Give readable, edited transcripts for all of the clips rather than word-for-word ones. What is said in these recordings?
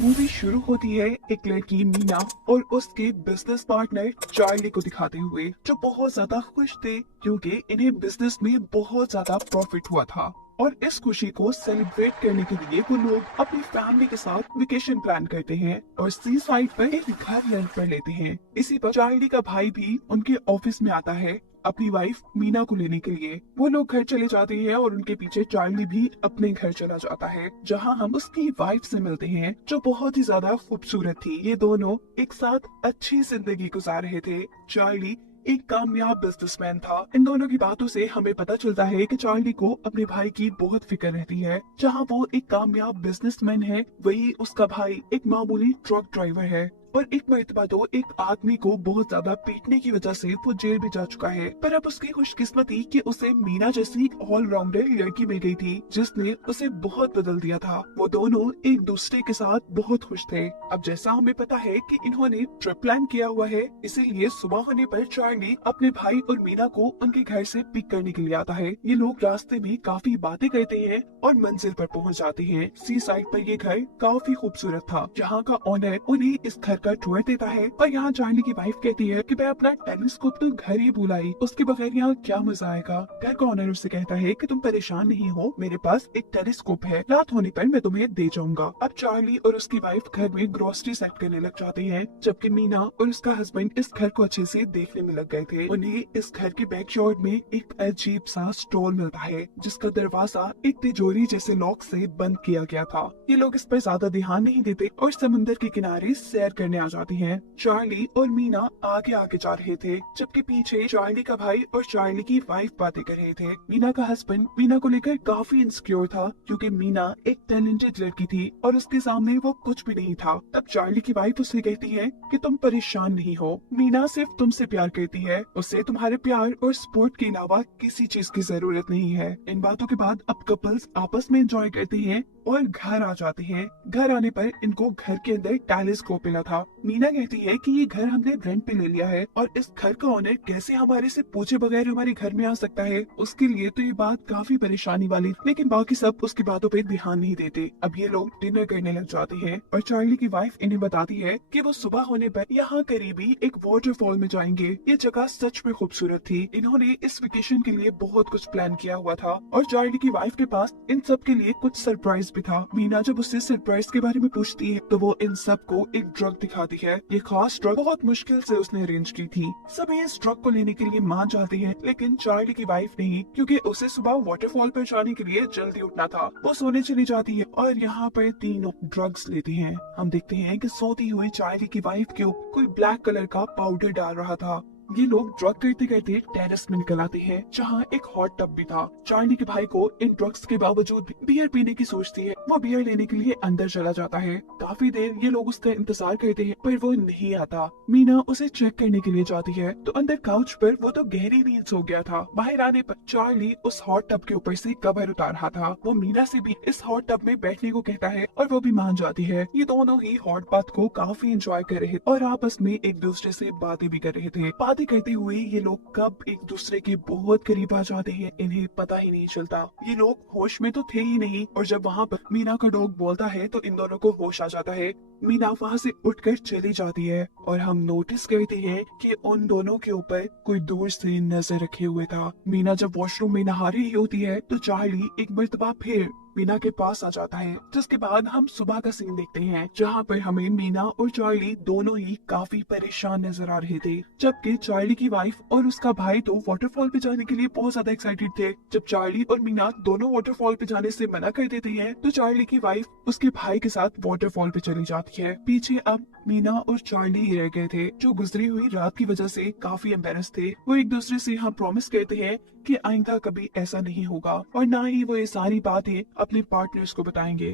Movie शुरू होती है एक लड़की मीना और उसके बिजनेस पार्टनर चार्ली को दिखाते हुए, जो बहुत ज्यादा खुश थे क्योंकि इन्हें बिजनेस में बहुत ज्यादा प्रॉफिट हुआ था। और इस खुशी को सेलिब्रेट करने के लिए वो लोग अपनी फैमिली के साथ वेकेशन प्लान करते हैं और सी साइड पर एक घर रेंट पर लेते हैं। इसी पर चार्ली का भाई भी उनके ऑफिस में आता है अपनी वाइफ मीना को लेने के लिए। वो लोग घर चले जाते हैं और उनके पीछे चार्ली भी अपने घर चला जाता है, जहां हम उसकी वाइफ से मिलते हैं, जो बहुत ही ज्यादा खूबसूरत थी। ये दोनों एक साथ अच्छी जिंदगी गुजार रहे थे। चार्ली एक कामयाब बिजनेसमैन था। इन दोनों की बातों से हमें पता चलता है कि चार्ली को अपने भाई की बहुत फिक्र रहती है। जहां वो एक कामयाब बिजनेसमैन है, वही उसका भाई एक मामूली ट्रक ड्राइवर है। और एक मर्तबा तो एक आदमी को बहुत ज्यादा पीटने की वजह से वो जेल भी जा चुका है। पर अब उसकी खुशकिस्मती कि उसे मीना जैसी ऑलराउंडर लड़की मिल गई थी, जिसने उसे बहुत बदल दिया था। वो दोनों एक दूसरे के साथ बहुत खुश थे। अब जैसा हमें पता है कि इन्होंने ट्रिप प्लान किया हुआ है, इसीलिए सुबह होने पर चार्ली अपने भाई और मीना को उनके घर से पिक करने के लिए आता है। ये लोग रास्ते में काफी बातें करते हैं और मंजिल पर पहुंच जाते हैं। सी साइड पर ये घर काफी खूबसूरत था, जहाँ का ओनर उन्हें इस घर का टूर देता है। पर यहाँ चार्ली की वाइफ कहती है कि मैं अपना टेलीस्कोप तो घर ही भुलाई, उसके बगैर यहाँ क्या मजा आएगा। घर का ओनर उससे कहता है कि तुम परेशान नहीं हो, मेरे पास एक टेलीस्कोप है, रात होने पर मैं तुम्हें दे जाऊंगा। अब चार्ली और उसकी वाइफ घर में ग्रोसरी सेट करने लग जाते हैं, जबकि मीना और उसका हस्बैंड इस घर को अच्छे से देखने में लग गए थे। उन्हें इस घर के बैकयार्ड में एक अजीब सा स्टोर मिलता है, जिसका दरवाजा एक तिजोरी जैसे लॉक से बंद किया गया था। ये लोग इस पर ज्यादा ध्यान नहीं देते और समुद्र के किनारे सैर करने आ जाती हैं। चार्ली और मीना आगे आगे जा रहे थे, जबकि पीछे चार्ली का भाई और चार्ली की वाइफ बातें कर रहे थे। मीना का हस्बैंड मीना को लेकर काफी इनसिक्योर था, क्योंकि मीना एक टैलेंटेड लड़की थी और उसके सामने वो कुछ भी नहीं था। तब चार्ली की वाइफ उससे कहती है कि तुम परेशान नहीं हो, मीना सिर्फ तुमसे प्यार करती है, उसे तुम्हारे प्यार और सपोर्ट के अलावा किसी चीज की जरूरत नहीं है। इन बातों के बाद अब कपल्स आपस में एंजॉय करते हैं और घर आ जाते हैं। घर आने पर इनको घर के अंदर टेलीस्कोप मिला था। मीना कहती है कि ये घर हमने रेंट पे ले लिया है और इस घर का ओनर कैसे हमारे से पूछे बगैर हमारे घर में आ सकता है। उसके लिए तो ये बात काफी परेशानी वाली, लेकिन बाकी सब उसकी बातों पे ध्यान नहीं देते। अब ये लोग डिनर करने लग जाते हैं और चार्ली की वाइफ इन्हें बताती है कि वो सुबह होने पर यहाँ करीबी एक वाटरफॉल में जाएंगे। ये जगह सच में खूबसूरत थी। इन्होंने इस वेकेशन के लिए बहुत कुछ प्लान किया हुआ था और चार्ली की वाइफ के पास इन सब के लिए कुछ सरप्राइज भी था। मीना जब उससे सरप्राइज के बारे में पूछती है तो वो इन सब को एक ड्रग दिखाती है। ये खास ड्रग बहुत मुश्किल से उसने अरेंज की थी। सभी इस ड्रग को लेने के लिए मान जाते हैं, लेकिन चार्ली की वाइफ नहीं, क्योंकि उसे सुबह वाटरफॉल पर जाने के लिए जल्दी उठना था। वो सोने चली जाती है और यहाँ पर तीनों ड्रग्स लेते हैं। हम देखते हैं कि सोती हुई चार्ली की वाइफ को कोई ब्लैक कलर का पाउडर डाल रहा था। ये लोग ड्रग करते करते टेरेस में निकल आते हैं, जहाँ एक हॉट टब भी था। चार्ली के भाई को इन ड्रग्स के बावजूद भी बियर पीने की सोचती है। वो बियर लेने के लिए अंदर चला जाता है। काफी देर ये लोग उसका इंतजार करते हैं, पर वो नहीं आता। मीना उसे चेक करने के लिए जाती है तो अंदर काउच पर वो तो गहरी नींद सो गया था। बाहर आने पर चार्ली उस हॉट टब के ऊपर से कवर उतार रहा था। वो मीना से भी इस हॉट टब में बैठने को कहता है और वो भी मान जाती है। ये दोनों ही हॉट बाथ को काफी एंजॉय कर रहे और आपस में एक दूसरे से बातें भी कर रहे थे। बातें करते हुए ये लोग कब एक दूसरे के बहुत करीब आ जाते हैं, इन्हें पता ही नहीं चलता। ये लोग होश में तो थे ही नहीं, और जब वहाँ पर मीना का डॉग बोलता है तो इन दोनों को होश आ जाता है। मीना वहाँ से उठकर चली जाती है और हम नोटिस करते हैं कि उन दोनों के ऊपर कोई दूर से नजर रखे हुए था। मीना जब वॉशरूम में नहा रही होती है तो चार्ली एक मर्तबा फिर मीना के पास आ जाता है, जिसके बाद हम सुबह का सीन देखते हैं, जहाँ पर हमें मीना और चार्ली दोनों ही काफी परेशान नजर आ रहे थे। जबकि चार्ली की वाइफ और उसका भाई तो वाटरफॉल पे जाने के लिए बहुत ज्यादा एक्साइटेड थे। जब चार्ली और मीना दोनों वाटरफॉल पे जाने से मना कर देते हैं तो चार्ली की वाइफ उसके भाई के साथ वाटरफॉल पे चली जाती है। पीछे अब मीना और चार्ली ही रह गए थे, जो गुजरी हुई रात की वजह से काफी एम्बेरस थे। वो एक दूसरे से यहाँ प्रॉमिस करते हैं कि आइंदा कभी ऐसा नहीं होगा और ना ही वो ये सारी बातें अपने पार्टनर्स को बताएंगे।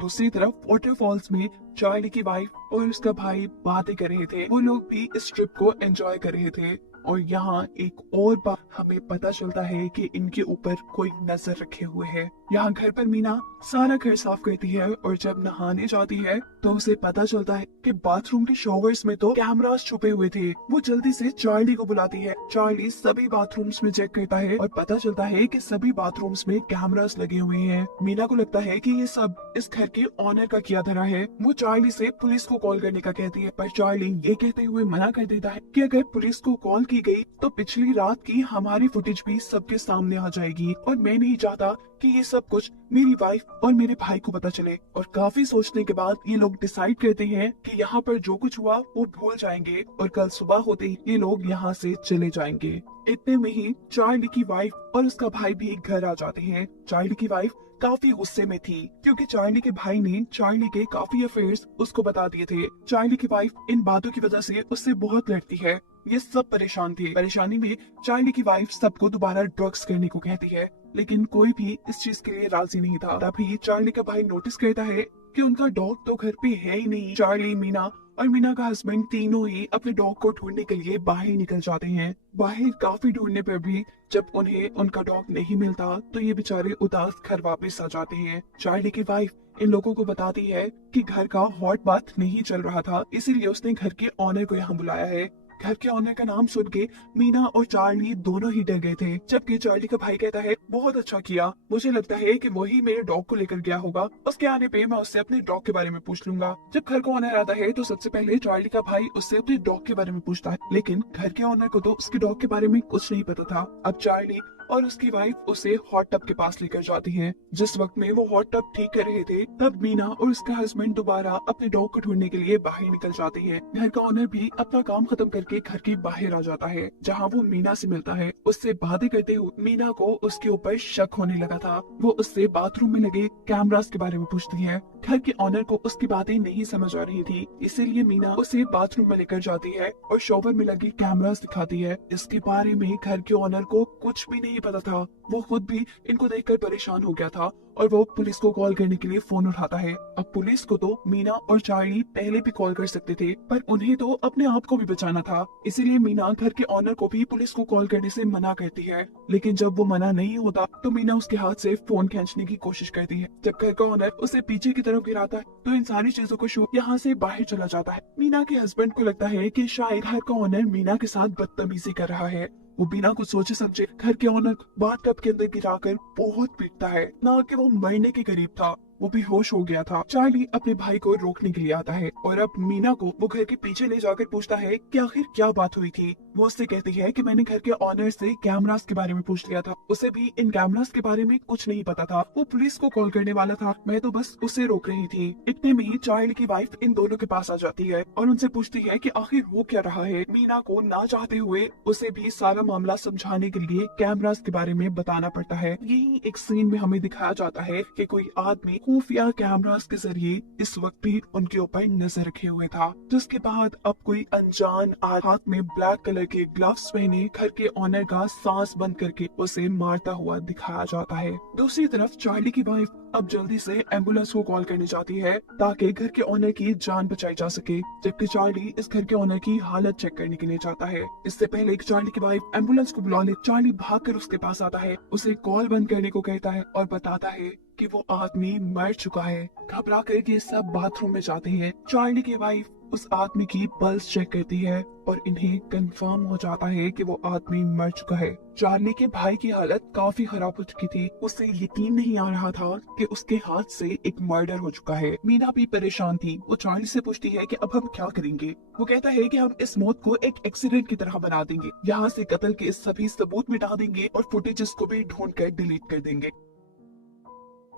दूसरी तरफ वाटरफॉल्स में चार्ली की वाइफ और उसका भाई बातें कर रहे थे। वो लोग भी इस ट्रिप को एंजॉय कर रहे थे। और यहाँ एक और बात हमें पता चलता है कि इनके ऊपर कोई नजर रखे हुए है। यहाँ घर पर मीना सारा घर साफ करती है और जब नहाने जाती है तो उसे पता चलता है कि बाथरूम के शॉवर्स में तो कैमरास छुपे हुए थे। वो जल्दी से चार्ली को बुलाती है। चार्ली सभी बाथरूम्स में चेक करता है और पता चलता है कि सभी बाथरूम्स में कैमरास लगे हुए हैं। मीना को लगता है कि ये सब इस घर के ऑनर का किया धरा है। वो चार्ली से पुलिस को कॉल करने का कहती है, पर चार्ली ये कहते हुए मना कर देता है कि अगर पुलिस को कॉल की गई तो पिछली रात की हमारी फुटेज भी सबके सामने आ जाएगी और मैं नहीं चाहता कि ये सब कुछ मेरी वाइफ और मेरे भाई को पता चले। और काफी सोचने के बाद ये लोग डिसाइड करते हैं कि यहाँ पर जो कुछ हुआ वो भूल जाएंगे और कल सुबह होते ही ये लोग यहाँ से चले जाएंगे। इतने में ही चार्ली की वाइफ और उसका भाई भी घर आ जाते हैं। चार्ली की वाइफ काफी गुस्से में थी क्योंकि चार्ली के भाई ने चार्ली के काफी अफेयर्स उसको बता दिए थे। चार्ली की वाइफ इन बातों की वजह से उससे बहुत लड़ती है। ये सब परेशान थे। परेशानी में चार्ली की वाइफ सबको दोबारा ड्रग्स करने को कहती है, लेकिन कोई भी इस चीज के लिए राजी नहीं था। तभी चार्ली का भाई नोटिस करता है कि उनका डॉग तो घर पे है ही नहीं। चार्ली, मीना और मीना का हस्बैंड तीनों ही अपने डॉग को ढूंढने के लिए बाहर निकल जाते हैं। बाहर काफी ढूंढने पर भी जब उन्हें उनका डॉग नहीं मिलता तो ये बेचारे उदास घर वापस आ जाते हैं। चार्ली की वाइफ इन लोगों को बताती है कि घर का हॉट बाथ नहीं चल रहा था, इसीलिए उसने घर के ऑनर को यहाँ बुलाया है। घर के ऑनर का नाम सुन के मीना और चार्ली दोनों ही डर गए थे, जबकि चार्ली का भाई कहता है, बहुत अच्छा किया, मुझे लगता है कि वही मेरे डॉग को लेकर गया होगा। उसके आने पे मैं उससे अपने डॉग के बारे में पूछ लूंगा। जब घर का ऑनर आता है तो सबसे पहले चार्ली का भाई उससे अपने डॉग के बारे में पूछता है, लेकिन घर के ऑनर को तो उसके डॉग के बारे में कुछ नहीं पता था। अब चार्ली और उसकी वाइफ उसे हॉट टब के पास लेकर जाती हैं। जिस वक्त में वो हॉट टब ठीक कर रहे थे तब मीना और उसका हस्बैंड दोबारा अपने डॉग को ढूंढने के लिए बाहर निकल जाते हैं। घर का ऑनर भी अपना काम खत्म करके घर के बाहर आ जाता है, जहाँ वो मीना से मिलता है। उससे बातें करते हुए मीना को उसके ऊपर शक होने लगा था। वो उससे बाथरूम में लगे कैमरास के बारे में पूछती है। घर के ऑनर को उसकी बातें नहीं समझ आ रही थी, इसीलिए मीना उसे बाथरूम में लेकर जाती है और शॉवर में लगे कैमरास दिखाती है। इसके बारे में घर के ऑनर को कुछ भी नहीं पता था। वो खुद भी इनको देखकर परेशान हो गया था और वो पुलिस को कॉल करने के लिए फोन उठाता है। अब पुलिस को तो मीना और चार्ली पहले भी कॉल कर सकते थे, पर उन्हें तो अपने आप को भी बचाना था, इसीलिए मीना घर के ऑनर को भी पुलिस को कॉल करने से मना करती है। लेकिन जब वो मना नहीं होता तो मीना उसके हाथ से फोन खींचने की कोशिश करती है। जब घर का ऑनर उसे पीछे की तरफ गिराता है तो इन सारी चीजों को शो यहाँ से बाहर चला जाता है। मीना के हस्बैंड को लगता है कि शायद घर का ऑनर मीना के साथ बदतमीजी कर रहा है। वो बिना कुछ सोचे समझे घर के ऑनर बाथ टब के अंदर गिराकर बहुत पीटता है, ना कि वो मरने के करीब था। वो बेहोश हो गया था। चार्ली अपने भाई को रोकने के लिए आता है और अब मीना को वो घर के पीछे ले जाकर पूछता है कि आखिर क्या बात हुई थी। वो उससे कहती है कि मैंने घर के ऑनर से कैमरास के बारे में पूछ लिया था, उसे भी इन कैमरास के बारे में कुछ नहीं पता था। वो पुलिस को कॉल करने वाला था, मैं तो बस उसे रोक रही थी। इतने में ही चार्ली की वाइफ इन दोनों के पास आ जाती है और उनसे पूछती है कि आखिर हो क्या रहा है। मीना को ना चाहते हुए उसे भी सारा मामला समझाने के लिए कैमरास के बारे में बताना पड़ता है। यही एक सीन में हमें दिखाया जाता है कि कोई आदमी खुफिया कैमरास के जरिए इस वक्त भी उनके ऊपर नजर रखे हुए था। जिसके बाद अब कोई अनजान हाथ में ब्लैक कलर के ग्लव्स पहने घर के ऑनर का सांस बंद करके उसे मारता हुआ दिखाया जाता है। दूसरी तरफ चार्ली की वाइफ अब जल्दी से एम्बुलेंस को कॉल करने जाती है ताकि घर के ऑनर की जान बचाई जा सके, जबकि चार्ली इस घर के ऑनर की हालत चेक करने के लिए जाता है। इससे पहले चार्ली की वाइफ एम्बुलेंस को बुला ले, चार्ली भागकर उसके पास आता है, उसे कॉल बंद करने को कहता है और बताता है कि वो आदमी मर चुका है। घबरा कर ये सब बाथरूम में जाते हैं। चार्ली की वाइफ उस आदमी की पल्स चेक करती है और इन्हें कंफर्म हो जाता है कि वो आदमी मर चुका है। चार्ली के भाई की हालत काफी खराब हो चुकी थी। उसे यकीन नहीं आ रहा था कि उसके हाथ से एक मर्डर हो चुका है। मीना भी परेशान थी। वो चार्ली से पूछती है कि अब हम क्या करेंगे। वो कहता है कि हम इस मौत को एक एक्सीडेंट की तरह बना देंगे, यहाँ से कत्ल के सभी सबूत मिटा देंगे और फुटेजेस को भी ढूंढ कर डिलीट कर देंगे।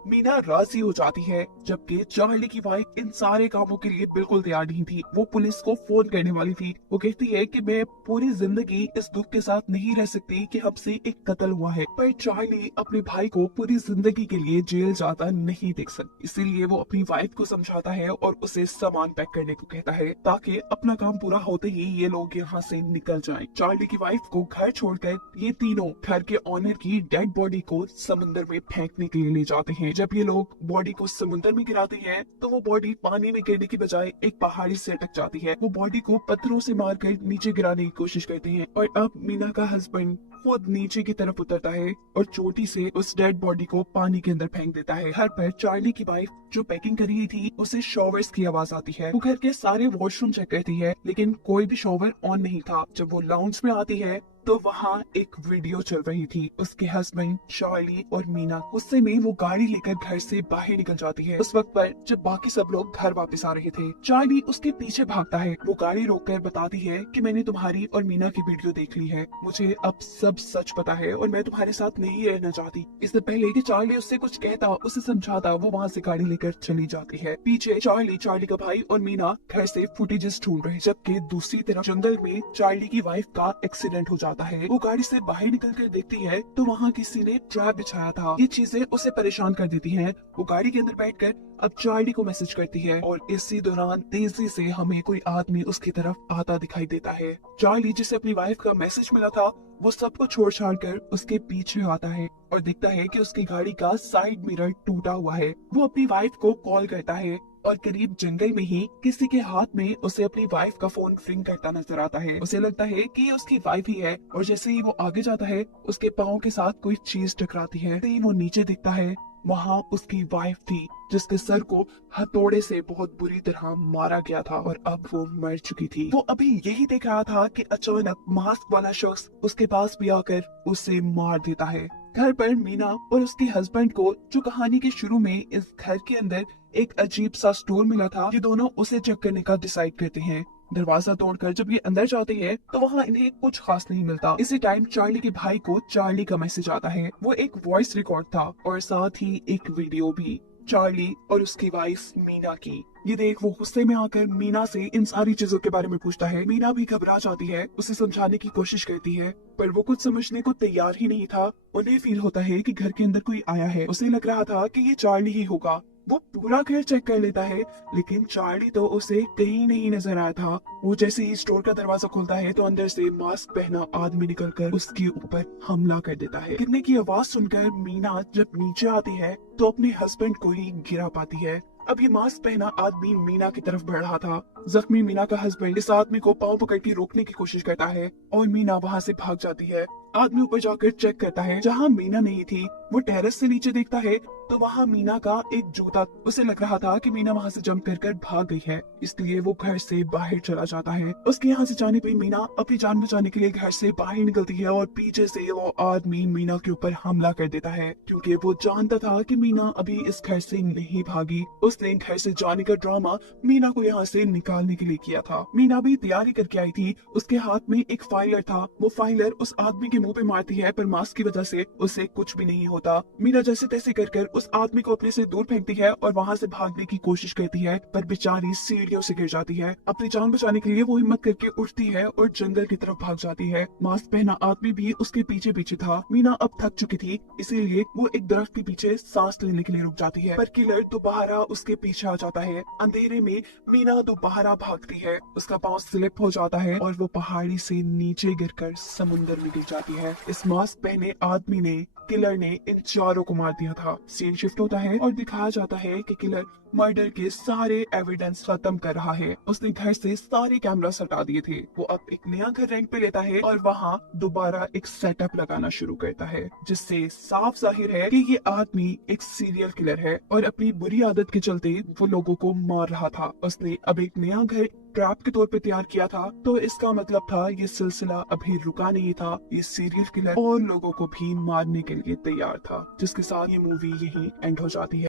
मीना राजी हो जाती है, जबकि चार्ली की वाइफ इन सारे कामों के लिए बिल्कुल तैयार नहीं थी। वो पुलिस को फोन करने वाली थी। वो कहती है कि मैं पूरी जिंदगी इस दुख के साथ नहीं रह सकती कि हमसे एक कत्ल हुआ है, पर चार्ली अपने भाई को पूरी जिंदगी के लिए जेल जाता नहीं देख सकती। इसीलिए वो अपनी वाइफ को समझाता है और उसे सामान पैक करने को कहता है ताकि अपना काम पूरा होते ही ये लोग यहाँ से निकल जाएं। चार्ली की वाइफ को घर छोड़कर ये तीनों घर के ऑनर की डेड बॉडी को समुद्र में फेंकने के लिए ले जाते हैं। जब ये लोग बॉडी को समुद्र में गिराते हैं तो वो बॉडी पानी में गिरने की बजाय एक पहाड़ी से अटक जाती है। वो बॉडी को पत्थरों से मारकर नीचे गिराने की कोशिश करते हैं और अब मीना का हस्बैंड खुद नीचे की तरफ उतरता है और चोटी से उस डेड बॉडी को पानी के अंदर फेंक देता है। घर पर चार्ली की वाइफ जो पैकिंग कर रही थी उसे शॉवर्स की आवाज आती है। वो घर के सारे वॉशरूम चेक करती है लेकिन कोई भी शॉवर ऑन नहीं था। जब वो लाउंज में आती है तो वहाँ एक वीडियो चल रही थी। उसके हस्बैंड चार्ली और मीना गुस्से में वो गाड़ी लेकर घर से बाहर निकल जाती है। उस वक्त पर जब बाकी सब लोग घर वापस आ रहे थे, चार्ली उसके पीछे भागता है। वो गाड़ी रोककर बताती है कि मैंने तुम्हारी और मीना की वीडियो देख ली है, मुझे अब सब सच पता है और मैं तुम्हारे साथ नहीं रहना चाहती। इससे पहले कि चार्ली उससे कुछ कहता, उसे समझाता, वो वहाँ से गाड़ी लेकर चली जाती है। पीछे चार्ली का भाई और मीना घर से फुटेजेस ढूंढ रहे, जबकि दूसरी तरफ जंगल में चार्ली की वाइफ का एक्सीडेंट हो जाता है। वो गाड़ी से बाहर निकल कर देखती है तो वहाँ किसी ने ट्रैप बिछाया था। ये चीजें उसे परेशान कर देती हैं। वो गाड़ी के अंदर बैठकर अब चार्ली को मैसेज करती है और इसी दौरान तेजी से हमें कोई आदमी उसकी तरफ आता दिखाई देता है। चार्ली जिसे अपनी वाइफ का मैसेज मिला था वो सबको छोड़ छाड़ कर उसके पीछे आता है और देखता है कि उसकी गाड़ी का साइड मिरर टूटा हुआ है। वो अपनी वाइफ को कॉल करता है और करीब जंगल में ही किसी के हाथ में उसे अपनी वाइफ का फोन रिंग करता नजर आता है। उसे लगता है कि ये उसकी वाइफ ही है और जैसे ही वो आगे जाता है उसके पाँव के साथ कोई चीज टकराती है। वो नीचे दिखता है, वहाँ उसकी वाइफ थी जिसके सर को हथौड़े से बहुत बुरी तरह मारा गया था और अब वो मर चुकी थी। वो अभी यही देख रहा था कि अचानक मास्क वाला शख्स उसके पास भी आकर उसे मार देता है। घर पर मीना और उसके हस्बैंड को जो कहानी के शुरू में इस घर के अंदर एक अजीब सा स्टोर मिला था, ये दोनों उसे चेक करने का डिसाइड करते हैं। दरवाजा तोड़कर जब ये अंदर जाते हैं तो वहाँ इन्हें कुछ खास नहीं मिलता। इसी टाइम चार्ली के भाई को चार्ली का मैसेज आता है। वो एक वॉइस रिकॉर्ड था और साथ ही एक वीडियो भी, चार्ली और उसकी वाइफ मीना की। ये देख वो गुस्से में आकर मीना से इन सारी चीजों के बारे में पूछता है। मीना भी घबरा जाती है, उसे समझाने की कोशिश करती है पर वो कुछ समझने को तैयार ही नहीं था। उन्हें फील होता है कि घर के अंदर कोई आया है। उसे लग रहा था कि ये चार्ली ही होगा। वो पूरा घर चेक कर लेता है लेकिन चार्ली तो उसे कहीं नहीं नजर आया था। वो जैसे ही स्टोर का दरवाजा खोलता है तो अंदर से मास्क पहना आदमी निकलकर उसके ऊपर हमला कर देता है। गिरने की आवाज सुनकर मीना जब नीचे आती है तो अपने हस्बैंड को ही गिरा पाती है। अब ये मास्क पहना आदमी मीना की तरफ बढ़ रहा था। जख्मी मीना का हस्बैंड इस आदमी को पांव पकड़ के रोकने की कोशिश करता है और मीना वहाँ से भाग जाती है। आदमी ऊपर जाकर चेक करता है, जहाँ मीना नहीं थी वो टेरेस से नीचे देखता है तो वहाँ मीना का एक जूता। उसे लग रहा था कि मीना वहाँ से जंप कर भाग गई है, इसलिए वो घर से बाहर चला जाता है। उसके यहाँ से जाने पर मीना अपनी जान बचाने के लिए घर से बाहर निकलती है और पीछे से वो आदमी मीना के ऊपर हमला कर देता है, क्योंकि वो जानता था कि मीना अभी इस घर से नहीं भागी। उसने घर से जाने का ड्रामा मीना को यहाँ से निकालने के लिए किया था। मीना भी तैयारी करके आई थी। उसके हाथ में एक फाइलर था। वो फाइलर उस आदमी के मुंह पे मारती है पर मास्क की वजह से उसे कुछ भी नहीं होता। मीना जैसे तैसे कर उस आदमी को अपने से दूर फेंकती है और वहाँ से भागने की कोशिश करती है पर बेचारी सीढ़ियों से गिर जाती है। अपनी जान बचाने के लिए वो हिम्मत करके उठती है और जंगल की तरफ भाग जाती है। मास्क पहना आदमी भी उसके पीछे पीछे था। मीना अब थक चुकी थी, इसीलिए वो एक दरख्त के पीछे सांस लेने के लिए रुक जाती है पर किलर दोबारा उसके पीछे आ जाता है। अंधेरे में मीना दोबारा भागती है, उसका पाँव स्लिप हो जाता है और वो पहाड़ी से नीचे गिरकर समुंदर में गिर जाती है। इस मास्क पहने आदमी ने, किलर ने इन चारों को मार दिया था। सीन शिफ्ट होता है और दिखाया जाता है कि किलर मर्डर के सारे एविडेंस खत्म कर रहा है। उसने घर से सारे कैमरास हटा दिए थे। वो अब एक नया घर रेंट पे लेता है और वहाँ दोबारा एक सेटअप लगाना शुरू करता है, जिससे साफ जाहिर है कि ये आदमी एक सीरियल किलर है और अपनी बुरी आदत के चलते वो लोगों को मार रहा था। उसने अब एक नया घर ट्रैप के तौर पे तैयार किया था, तो इसका मतलब था ये सिलसिला अभी रुका नहीं था। ये सीरियल किलर और लोगों को भी मारने के लिए तैयार था, जिसके साथ ये मूवी यही एंड हो जाती है।